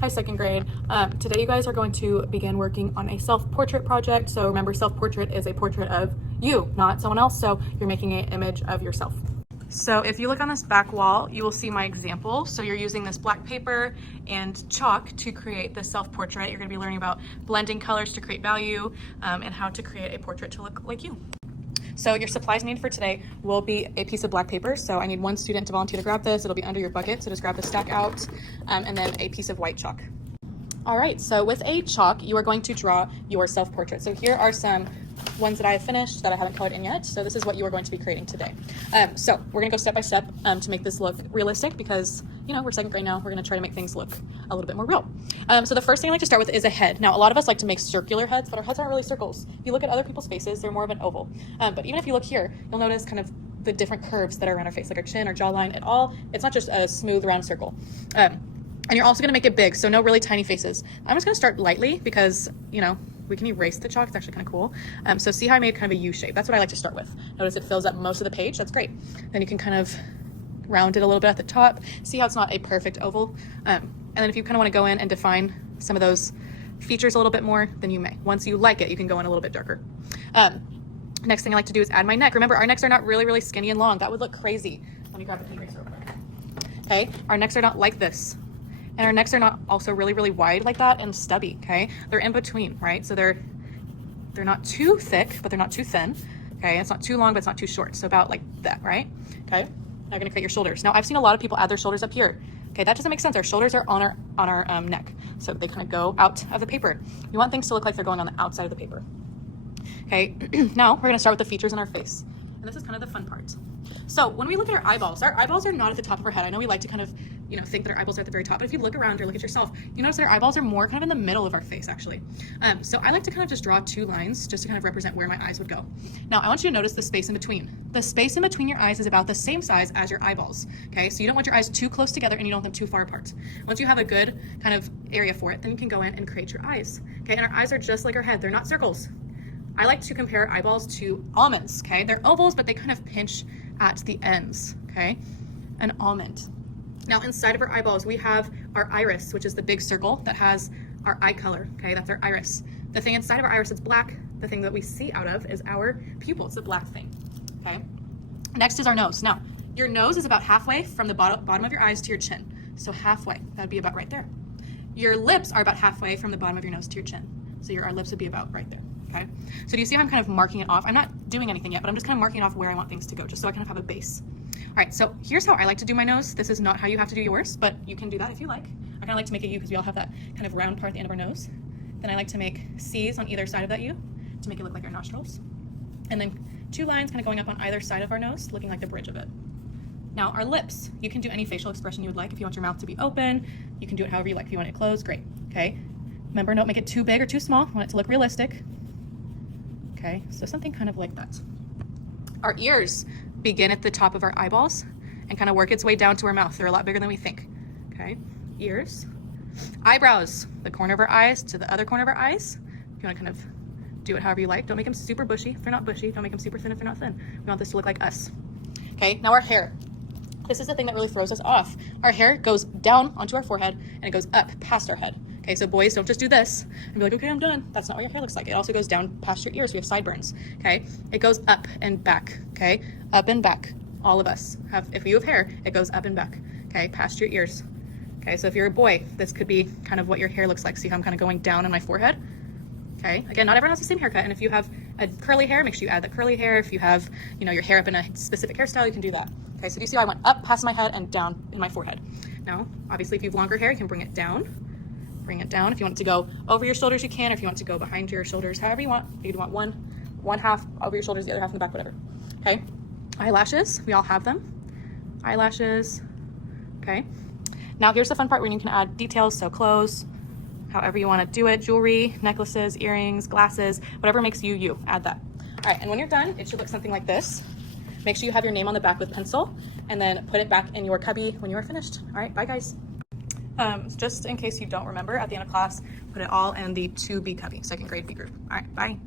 Hi, second grade. Today you guys are going to begin working on a self-portrait project. So remember, self-portrait is a portrait of you, not someone else. So you're making an image of yourself. So if you look on this back wall, you will see my example. So you're using this black paper and chalk to create the self-portrait. You're gonna be learning about blending colors to create value and how to create a portrait to look like you. So your supplies needed for today will be a piece of black paper. So I need one student to volunteer to grab this. It'll be under your bucket. So just grab the stack out and then a piece of white chalk. All right, so with a chalk, you are going to draw your self-portrait. So here are some ones that I have finished that I haven't colored in yet. So this is what you are going to be creating today. So we're gonna go step by step to make this look realistic because, you know, we're second grade now. We're gonna try to make things look a little bit more real. So the first thing I like to start with is a head. Now, a lot of us like to make circular heads, but our heads aren't really circles. If you look at other people's faces, they're more of an oval. But even if you look here, you'll notice kind of the different curves that are around our face, like our chin, our jawline, it's not just a smooth round circle. And you're also gonna make it big, so no really tiny faces. I'm just gonna start lightly because, you know, we can erase the chalk. It's actually kind of cool. So see how I made kind of a U shape? That's what I like to start with. Notice it fills up most of the page. That's great. Then you can kind of round it a little bit at the top. See how it's not a perfect oval? And then if you kind of want to go in and define some of those features a little bit more, then you may. Once you like it, you can go in a little bit darker. Next thing I like to do is add my neck. Remember, our necks are not really, really skinny and long. That would look crazy. Let me grab a paint eraser real quick. Okay, our necks are not like this. And our necks are not also really, really wide like that and stubby, okay? They're in between, right? So they're not too thick, but they're not too thin, okay? It's not too long, but it's not too short. So about like that, right? Okay, now you're gonna create your shoulders. Now I've seen a lot of people add their shoulders up here. Okay, that doesn't make sense. Our shoulders are on our neck. So they kind of go out of the paper. You want things to look like they're going on the outside of the paper. Okay, now we're gonna start with the features in our face. And this is kind of the fun part. So when we look at our eyeballs are not at the top of our head. I know we like to kind of, you know, think that our eyeballs are at the very top, but if you look around or look at yourself, you notice that our eyeballs are more kind of in the middle of our face, actually. So I like to kind of just draw two lines just to kind of represent where my eyes would go. Now I want you to notice the space in between. The space in between your eyes is about the same size as your eyeballs, okay? So you don't want your eyes too close together and you don't want them too far apart. Once you have a good kind of area for it, then you can go in and create your eyes, okay? And our eyes are just like our head. They're not circles. I like to compare eyeballs to almonds, okay? They're ovals, but they kind of pinch at the ends, okay? An almond. Now inside of our eyeballs, we have our iris, which is the big circle that has our eye color, okay? That's our iris. The thing inside of our iris is black. The thing that we see out of is our pupil. It's the black thing, okay? Next is our nose. Now, your nose is about halfway from the bottom of your eyes to your chin. So halfway, that'd be about right there. Your lips are about halfway from the bottom of your nose to your chin. So our lips would be about right there. Okay, so do you see how I'm kind of marking it off? I'm not doing anything yet, but I'm just kind of marking off where I want things to go, just so I kind of have a base. All right, so here's how I like to do my nose. This is not how you have to do yours, but you can do that if you like. I kind of like to make a U because we all have that kind of round part at the end of our nose. Then I like to make C's on either side of that U to make it look like our nostrils. And then two lines kind of going up on either side of our nose, looking like the bridge of it. Now our lips, you can do any facial expression you would like. If you want your mouth to be open, you can do it however you like. If you want it closed, great, okay? Remember, don't make it too big or too small. You want it to look realistic. Okay, so something kind of like that. Our ears begin at the top of our eyeballs and kind of work its way down to our mouth. They're a lot bigger than we think. Okay, ears. Eyebrows, the corner of our eyes to the other corner of our eyes. If you want to kind of do it however you like. Don't make them super bushy if they're not bushy. Don't make them super thin if they're not thin. We want this to look like us. Okay, now our hair. This is the thing that really throws us off. Our hair goes down onto our forehead and it goes up past our head. Okay, so boys, don't just do this and be like, okay, I'm done. That's not what your hair looks like. It also goes down past your ears. We have sideburns, okay? It goes up and back, okay? Up and back. All of us have, if you have hair, it goes up and back, okay? Past your ears. Okay, so if you're a boy, this could be kind of what your hair looks like. See how I'm kind of going down on my forehead? Okay, again, not everyone has the same haircut. And if you have a curly hair, make sure you add the curly hair. If you have, you know, your hair up in a specific hairstyle, you can do that. Okay, so do you see how I went up past my head and down in my forehead? Now, obviously, if you have longer hair, you can bring it down. Bring it down. If you want it to go over your shoulders, you can. If you want it to go behind your shoulders, however you want. You want one half over your shoulders, the other half in the back, whatever. Okay. Eyelashes, we all have them. Eyelashes. Okay. Now here's the fun part where you can add details, so clothes, however you want to do it, jewelry, necklaces, earrings, glasses, whatever makes you you. Add that. All right, and when you're done, it should look something like this. Make sure you have your name on the back with pencil, and then put it back in your cubby when you are finished. All right, bye guys. Just in case you don't remember, at the end of class, put it all in the 2B cubby, second grade B group. All right, bye.